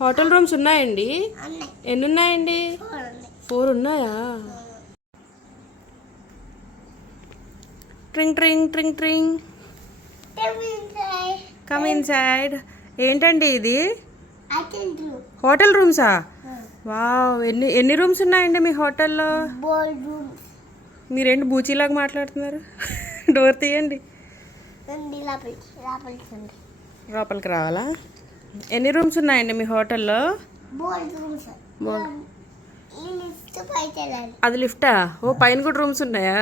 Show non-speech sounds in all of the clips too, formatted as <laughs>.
Hotel rooms ఉన్నాయండి? ఎన్ని ఉన్నాయండి ఫోర్ ఉన్నాయా. Tring tring tring tring come inside ఏంటండి ఇది? హోటల్ రూమ్సా వావ్ ఎన్ని ఎన్ని రూమ్స్ ఉన్నాయండి మీ హోటల్లో. మీరేంటి బూచీలాగా మాట్లాడుతున్నారు? <laughs> డోర్ తీయండి. లోపలికి రావాలా? ఎన్ని రూమ్స్ ఉన్నాయండి మీ హోటల్లో? అది లిఫ్టా? ఓ పైన కూడా రూమ్స్ ఉన్నాయా.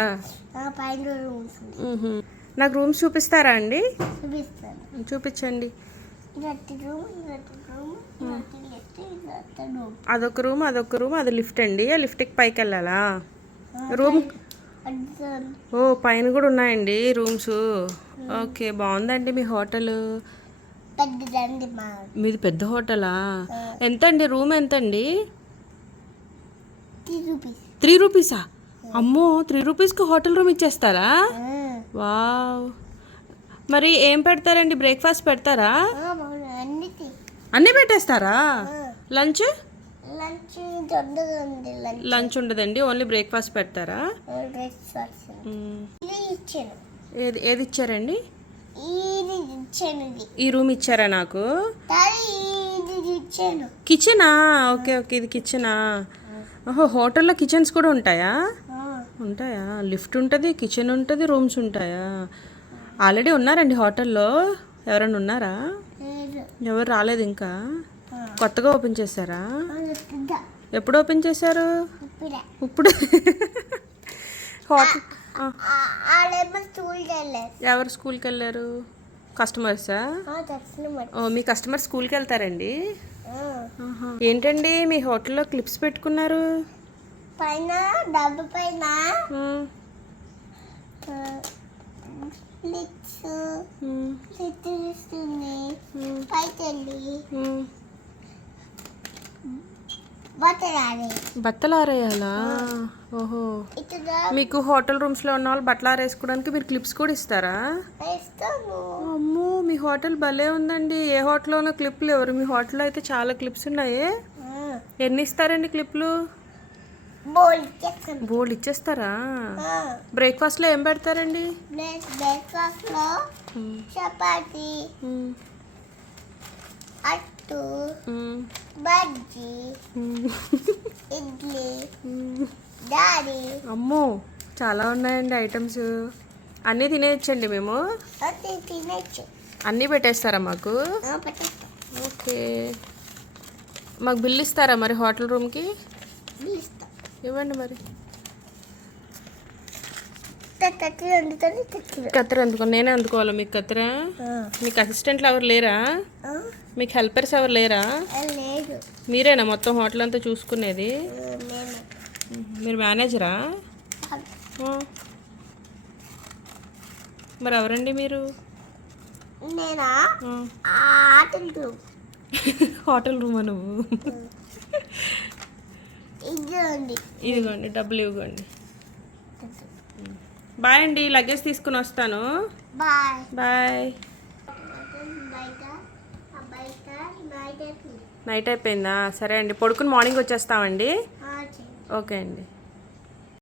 నాకు రూమ్స్ చూపిస్తారా అండి? చూపించండి. అదొక రూమ్ అదొక రూమ్ అది లిఫ్ట్ అండి. ఆ లిఫ్ట్కి పైకి వెళ్ళాలా? రూమ్ ఓ పైన కూడా ఉన్నాయండి రూమ్స్. ఓకే బాగుందండి మీ హోటల్. మీది పెద్ద హోటలా? ఎంత అండి రూమ్ ఎంత అండి త్రీ రూపీస్. త్రీ రూపీసా? అమ్మో త్రీ రూపీస్కి హోటల్ రూమ్ ఇచ్చేస్తారా? వావ్. మరి ఏం పెడతారండి? బ్రేక్ఫాస్ట్ పెడతారా? అన్నీ పెట్టేస్తారా? లంచ్? లంచ్ ఉండదండి ఓన్లీ బ్రేక్ఫాస్ట్ పెడతారా? ఏది ఏది ఇచ్చారండి? ఈ రూమ్ ఇచ్చారా నాకు? కిచెనా? ఓకే ఓకే ఇది కిచెనా? ఓహో హోటల్లో కిచెన్స్ కూడా ఉంటాయా? ఉంటాయా? లిఫ్ట్ ఉంటుంది కిచెన్ ఉంటుంది రూమ్స్ ఉంటాయా? ఆల్రెడీ ఉన్నారండి హోటల్లో? ఎవరైనా ఉన్నారా? ఎవరు రాలేదు ఇంకా? కొత్తగా ఓపెన్ చేశారా? ఎప్పుడు ఓపెన్ చేశారు? ఇప్పుడే. ఎవరు స్కూల్కి వెళ్ళారు? కస్టమర్సా? ఓ మీ కస్టమర్ స్కూల్కి వెళ్తారండి. ఏంటండి మీ హోటల్లో క్లిప్స్ పెట్టుకున్నారు? పైన డబ్బు పైన మ్మ్. లిప్స్ మ్మ్. చిత్రిస్తుంది మ్మ్. పైకి వెళ్ళి మ్మ్. బట్టలాడి బట్టలు ఆరేయాలా ఓహో. మీకు హోటల్ రూమ్స్లో ఉన్న వాళ్ళు బట్టలు ఆరేసుకోవడానికి మీరు క్లిప్స్ కూడా ఇస్తారా? అమ్మో మీ హోటల్ భలే ఉందండి. ఏ హోటల్లోనో క్లిప్లు ఎవరు? మీ హోటల్లో అయితే చాలా క్లిప్స్ ఉన్నాయి. ఎన్ని ఇస్తారండి క్లిప్లు? బోల్డ్ ఇచ్చేస్తారా? బ్రేక్ఫాస్ట్లో ఏం పెడతారండి? బ్రేక్ఫాస్ట్లో మ్మ్. చపాతి మ్మ్. అట్టు మ్మ్. బజ్జీ. ఇడ్లీ. దాడి అమ్మో చాలా ఉన్నాయండి ఐటమ్స్. అన్నీ తినేయచ్చండి మేము? తినచ్చు అన్నీ పెట్టేస్తారా మాకు? ఓకే. మాకు బిల్ ఇస్తారా మరి హోటల్ రూమ్కి? ఇవ్వండి మరి. కత్తెర అందుకో నేనే అందుకోవాలా మీకు కత్తెర? మీకు అసిస్టెంట్లు ఎవరు లేరా? మీకు హెల్పర్స్ ఎవరు లేరా? మీరేనా మొత్తం హోటల్ అంతా చూసుకునేది? మీరు మేనేజరా. మరి ఎవరండి మీరు? హోటల్ రూమా నువ్వు? ఇదిగోండి. డబ్బులు ఇవ్వండి. బాయ్ అండి లగేజ్ తీసుకుని వస్తాను. బాయ్. నైట్ అయిపోయిందా? సరే అండి పడుకుని మార్నింగ్ వచ్చేస్తామండి. ఓకే అండి.